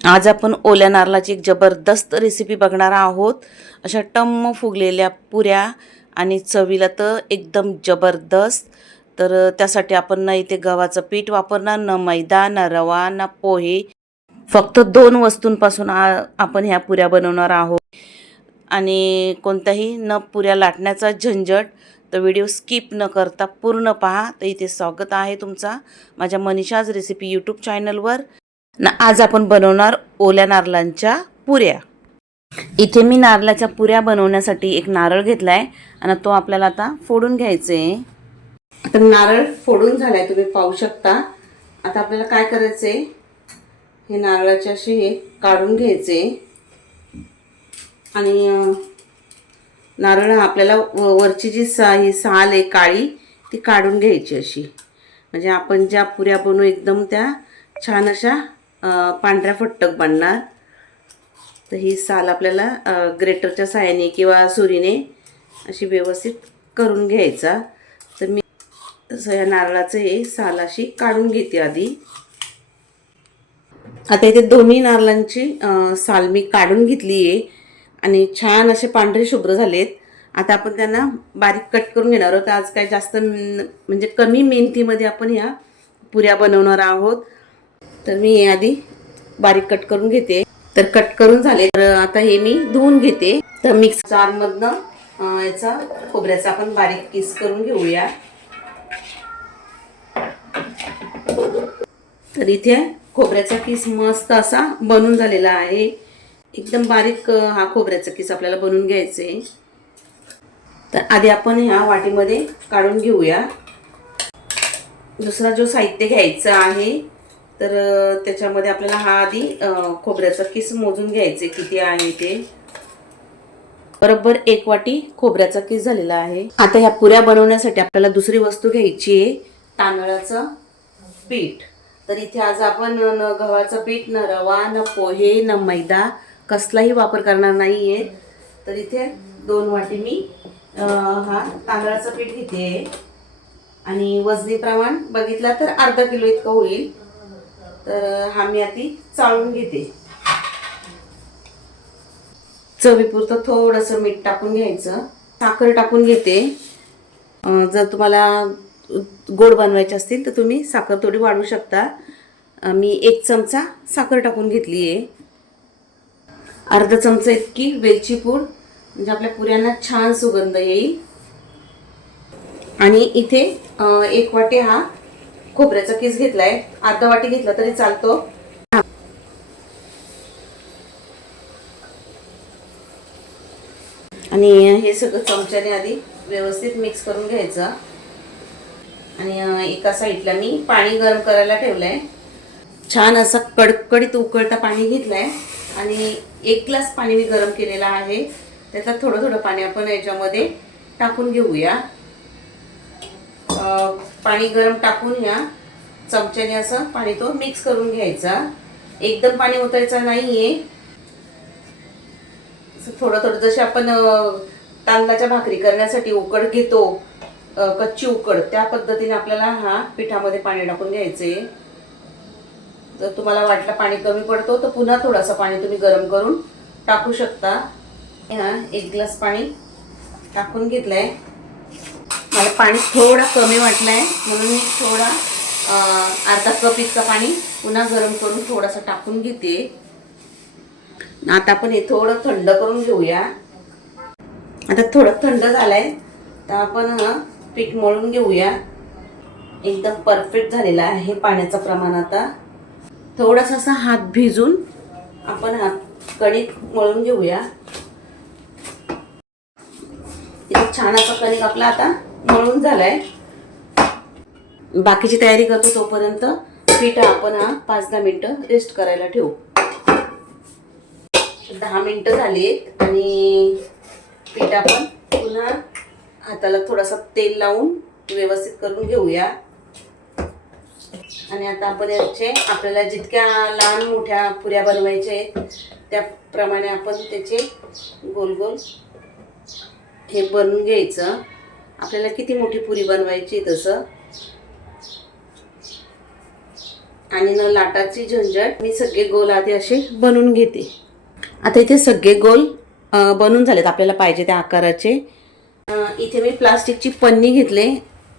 आज आपण ओल्या नारळाची एक जबरदस्त रेसिपी बघणार आहोत। अशा टम्म फुगलेल्या पुऱ्या आणि चवीला तर एकदम जबरदस्त। तर त्यासाठी आपण ना इथे गव्हाचं पीठ वापरणार, न मैदा, न रवा, न पोहे, फक्त 2 वस्तूंपासून आपण ह्या पुऱ्या बनवणार आहोत। आणि कोणताही न पुऱ्या लाटण्याचा झंझट। तर व्हिडिओ स्किप न करता पूर्ण पहा। तर इथे स्वागत आहे तुमचा माझ्या मनीषाज रेसिपी यूट्यूब चॅनलवर। आज आपण बनवणार ओल्या नारळांच्या पुऱ्या। इथे मी नारळाच्या पुऱ्या बनवण्यासाठी एक नारळ घेतलाय आणि तो आपल्याला आता फोडून घ्यायचे आहे। आता नारळ फोडून झालाय, तुम्ही पाहू शकता। आता आपल्याला काय करायचे, हे नारळाचे असे हे काढून घ्यायचे आणि नारळ आपल्याला वरची जी साल आहे काळी ती काढून घ्यायची अशी, म्हणजे आपण ज्या पुऱ्या बनवू एकदम त्या छान अशा पांढऱ्या फट्टक बनणार। तर ही साल आपल्याला ग्रेटरच्या साहाय्याने किंवा सुरीने अशी व्यवस्थित करून घ्यायचा। तर मी या नारळाचं हे साल अशी काढून घेते आधी। आता इथे दोन्ही नारळांची साल मी काढून घेतली आहे आणि छान असे पांढरे शुभ्र झालेत। आता आपण त्यांना बारीक कट करून घेणार आहोत। आज काय जास्त म्हणजे कमी मेहनतीमध्ये आपण ह्या पुऱ्या बनवणार आहोत। तर मी हे आधी बारीक कट करून घेते। तर कट करून झाले, तर आता हे मी धुवून घेते। तर मिक्स जार मधनं याचा खोबऱ्याचा आपण बारीक किस करून घेऊया। तर इथे खोबऱ्याचा किस मस्त असा बनून झालेला आहे। एकदम बारीक हा खोबऱ्याचा किस आपल्याला बनवून घ्यायचा आहे। तर आधी आपण ह्या वाटीमध्ये काढून घेऊया। दुसरा जो साहित्य घ्यायचा आहे, तर त्याच्यामध्ये आपल्याला हा आधी खोबऱ्याचा किस मोजून घ्यायचे किती आहे ते। बरोबर 1 वाटी खोबऱ्याचा किस झालेला आहे। आता ह्या पुऱ्या बनवण्यासाठी आपल्याला दुसरी वस्तू घ्यायची आहे, तांदळाचं पीठ। तर इथे आज आपण न गव्हाचं पीठ, न रवा, न पोहे, न मैदा कसलाही वापर करणार नाहीये। तर इथे 2 वाटी मी हा तांदळाचं पीठ घेते आणि वजनी प्रमाण बघितला तर अर्धा किलो इतकं होईल। तर हा मी आधी चाळून घेते। चवीपुरतं थोडंसं मीठ टाकून घ्यायचं, साखर टाकून घेते। जर तुम्हाला गोड बनवायचे असतील तर तुम्ही साखर थोडी वाढवू शकता। मी 1 चमचा साखर टाकून घेतली आहे। अर्धा चमचा इतकी वेलची पूड, म्हणजे आपल्या पुऱ्यांना छान सुगंध येईल। आणि इथे 1 वाटी हा खोबऱ्याचा किस घेतलाय, अर्धा वाटी घेतला तरी चालतो। आणि हे सगळं चमच्याने आधी व्यवस्थित मिक्स करून घ्यायचं। आणि एका साईडला मी पाणी गरम करायला ठेवलंय। छान असं कडकडीत उकळता पाणी घेतलंय आणि 1 ग्लास पाणी मी गरम केलेला आहे। त्यातलं थोडं थोडं पाणी आपण याच्यामध्ये टाकून घेऊया। पाणी गरम टाकून या चमच्याने असं पाणी तो मिक्स करून घ्यायचा। एकदम पाणी ओतायचं नाहीये, थोडं थोडं जसे आपण तांदळाच्या भाकरी करण्यासाठी उकड घेतो, कच्ची उकड, त्या पद्धतीने आपल्याला हा पिठामध्ये पाणी टाकून घ्यायचे। जर तुम्हाला वाटलं पाणी कमी पडतो तर पुन्हा थोडंसं पाणी तुम्ही गरम करून टाकू शकता। हा 1 ग्लास पाणी टाकून घेतलंय। मला पाणी थोडं कमी वाटलंय म्हणून मी थोडा अर्धा कप इतका पाणी पुन्हा गरम करून थोडंसं टाकून घेते। आता आपण हे थोडं थंड करून घेऊया। आता थोडं थंड झालंय तर आपण पीठ मळून घेऊया। एकदम परफेक्ट झालेला आहे पाण्याचं प्रमाण। आता थोडासा असा हात भिजून आपण हा कणिक मळून घेऊया। इथे छान असा कणिक आपला आता मळून झालाय। बाकीची तयारी करतो तोपर्यंत पीठ आपण 5-10 मिनिटं रेस्ट करायला ठेवू। 10 मिनिटं झालीत आणि पीठ आपण पुन्हा हाताला थोडासा तेल लावून व्यवस्थित करून घेऊया। आणि आता आपण याचे आपल्याला जितक्या लहान मोठ्या पुऱ्या बनवायच्या आहेत त्याप्रमाणे आपण त्याचे गोल गोल हे बनवून घ्यायचं। आपल्याला किती मोठी पुरी बनवायची तसं। आणि न लाटाची झंझट. मी सगळे गोल आधी असे बनवून घेते. आता इथे सगळे गोल बनून झालेत आपल्याला पाहिजे त्या आकाराचे. इथे मी प्लास्टिकची पन्नी घेतले.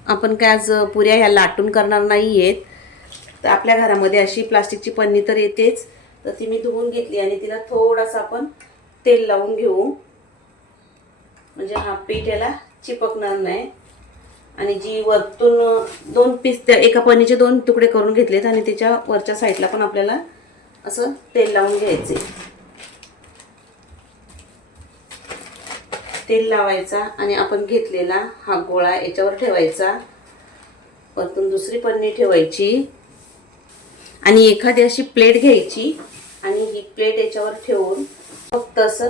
आपण काय आज पुऱ्या ह्या लाटून करणार नाही आहेत, तर आपल्या घरामध्ये अशी प्लास्टिकची पन्नी तर येतेच. तर ती मी धुवून घेतली आणि तिला थोडासा आपण तेल लावून घेऊ, म्हणजे हा पीठ याला चिपकणार नाही. आणि जी वरतून 2 पीस त्या एका पन्नीचे 2 तुकडे करून घेतलेत आणि त्याच्या वरच्या साईडला पण आपल्याला असं तेल लावून घ्यायचे. तेल लावायचा आणि आपण घेतलेला हा गोळा याच्यावर ठेवायचा. वरतून दुसरी पन्नी ठेवायची आणि एखादी अशी प्लेट घ्यायची आणि ही प्लेट याच्यावर ठेवून फक्त असं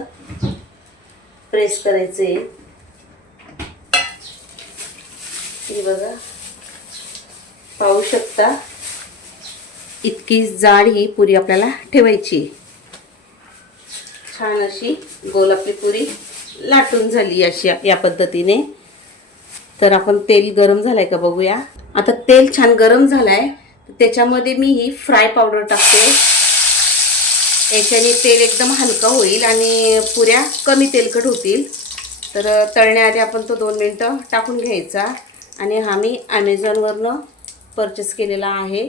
प्रेस करायचे. हे बघा, पाहू शकता इतकी जाड ही पुरी आपल्याला ठेवायची. छान अशी गोल आपली पुरी लाटून झाली अशी या पद्धतीने. तर आपण तेल गरम झालंय का बघूया. आता तेल छान गरम झालंय, त्याच्यामध्ये मी ही फ्राय पावडर टाकते. याच्याने तेल एकदम हलका होईल आणि पुऱ्या कमी तेलकट होतील. तर तळण्याआधी आपण तो 2 मिनटं टाकून घ्यायचा. आणि हा मी ॲमेझॉनवरनं परचेस केलेला आहे.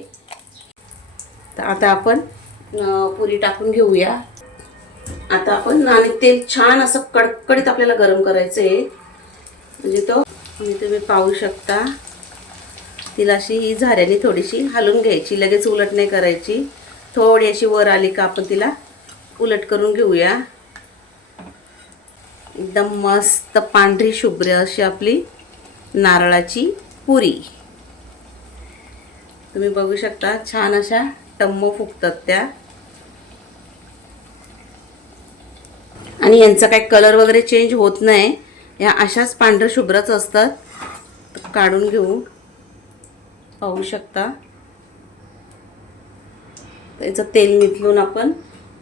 तर आता आपण पुरी टाकून घेऊया. आता आपण आणि तेल छान असं कडकडीत आपल्याला गरम करायचं आहे. म्हणजे तो तुम्ही पाहू शकता तिला अशी ही झाऱ्याने थोडीशी हलवून घ्यायची, लगेच उलट नाही करायची. थोडी अशी वर आली का आपण तिला उलट करून घेऊया. एकदम मस्त पांढरी शुभ्र अशी आपली नारळाची पुरी तुम्ही बघू शकता. छान अशा टम्म फुगतात त्या. आणि यांचा काही कलर वगैरे चेंज होत नाही, या अशाच पांढऱ्या शुभ्रच असतात. काढून घेऊ, पाहू शकता. त्याचं तेल निथळून आपण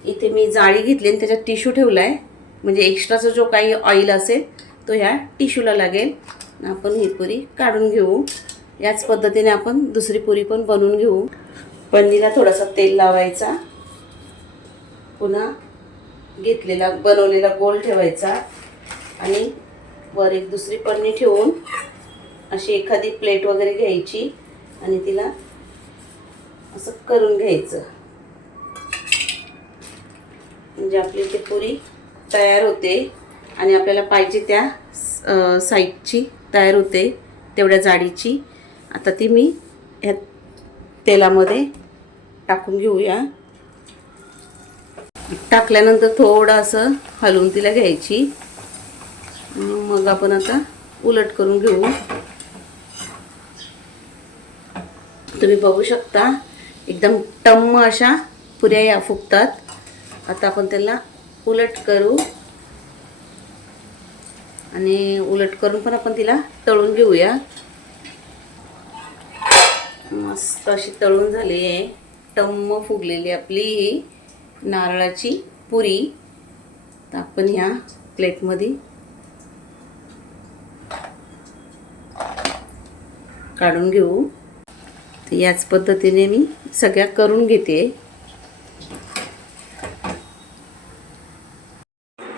इथे मी जाळी घेतली आणि त्याच्यात टिश्यू ठेवला आहे, म्हणजे एक्स्ट्राचा जो काही ऑइल असेल तो ह्या टिश्यूला लागेल. आपण ही पुरी काढून घेऊ. याच पद्धतीने आपण दुसरी पुरी पण बनवून घेऊ. पन्नीला थोडासा तेल लावायचा, पुन्हा घेतलेला बनवलेला गोल ठेवायचा आणि वर एक दुसरी पन्नी ठेवून अशी एखादी प्लेट वगैरे घ्यायची आणि तिला असं करून घ्यायचं. म्हणजे आपली ती पुरी तयार होते आणि आपल्याला पाहिजे त्या साईजची तयार होते, तेवढ्या जाडीची. आता ती मी ह्या तेलामध्ये टाकून घेऊया. टाकल्यानंतर थोडं असं हलवून तिला घ्यायची. मग आपण आता उलट करून घेऊ. तुम्ही बघू शकता एकदम टम्म अशा पुऱ्या या फुगतात. आता आपण त्याला उलट करू आणि उलट करून पण आपण तिला तळून घेऊया. मस्त अशी तळून झाली आहे, टम्म फुगलेली आपली ही नारळाची पुरी. तर आपण ह्या प्लेटमध्ये काढून घेऊ. तर याच पद्धतीने मी सगळ्या करून घेते.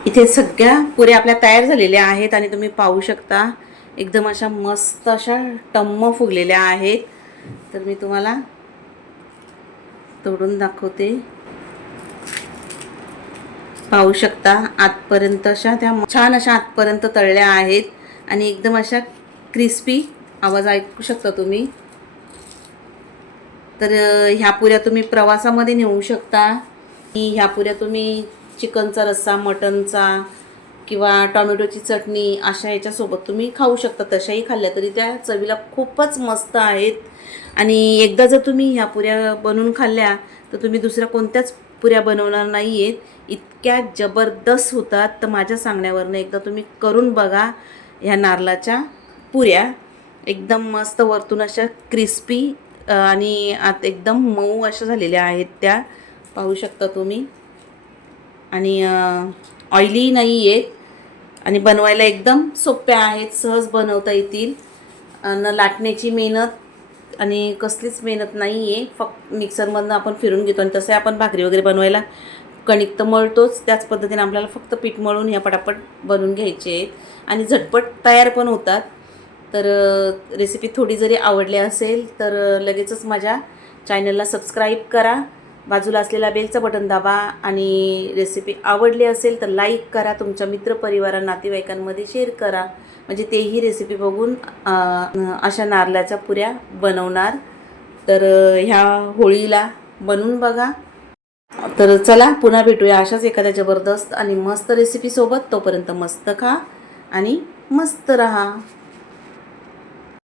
इथे सगळ्या पुऱ्या आपल्या तयार झालेल्या आहेत आणि तुम्ही पाहू शकता एकदम अशा मस्त अशा टम्म फुगलेल्या आहेत. तर मी तुम्हाला तोडून दाखवते. पाहू शकता आतपर्यंत अशा त्या छान अशा आतपर्यंत तळल्या आहेत आणि एकदम अशा क्रिस्पी आवाज ऐकू शकता तुम्ही. तर ह्या पुऱ्या तुम्ही प्रवासामध्ये नेऊ शकता. ह्या पुऱ्या तुम्ही चिकनचा रस्सा, मटनचा किंवा टोमॅटोची चटणी अशा याच्यासोबत तुम्ही खाऊ शकता. तशाही खाल्ल्या तरी त्या चवीला खूपच मस्त आहेत. आणि एकदा जर तुम्ही ह्या पुऱ्या बनवून खाल्ल्या तर तुम्ही दुसऱ्या कोणत्याच पुऱ्या बनवणार नाही आहेत, इतक्या जबरदस्त होतात. तर माझ्या सांगण्यावरनं एकदा तुम्ही करून बघा ह्या नारळाच्या पुऱ्या. एकदम मस्त वरतून अशा क्रिस्पी आणि आत एकदम मऊ अशा झालेल्या आहेत त्या, पाहू शकता तुम्ही. आणि ऑइली नाही आहेत आणि बनवायला एकदम सोप्या आहेत, सहज बनवता येतील. न लाटण्याची मेहनत आणि कसलीच मेहनत नाही आहे. फक्त मिक्सरमधनं आपण फिरून घेतो आणि तसं आपण भाकरी वगैरे बनवायला कणिक तर मळतोच, त्याच पद्धतीने आपल्याला फक्त पीठ मळून ह्या पटापट बनवून घ्यायचे आहेत आणि झटपट तयार पण होतात. तर रेसिपी थोडी जरी आवडली असेल तर लगेचच माझ्या चॅनलला सबस्क्राईब करा, बाजूला असलेला बेलचं बटन दाबा आणि रेसिपी आवडली असेल तर लाईक करा, तुमच्या मित्रपरिवार नातेवाईकांमध्ये शेअर करा, म्हणजे तेही रेसिपी बघून अशा नारळाच्या पुऱ्या बनवणार. तर ह्या होळीला बनवून बघा. तर चला पुन्हा भेटूया अशाच एखाद्या जबरदस्त आणि मस्त रेसिपीसोबत. तोपर्यंत मस्त खा आणि मस्त रहा.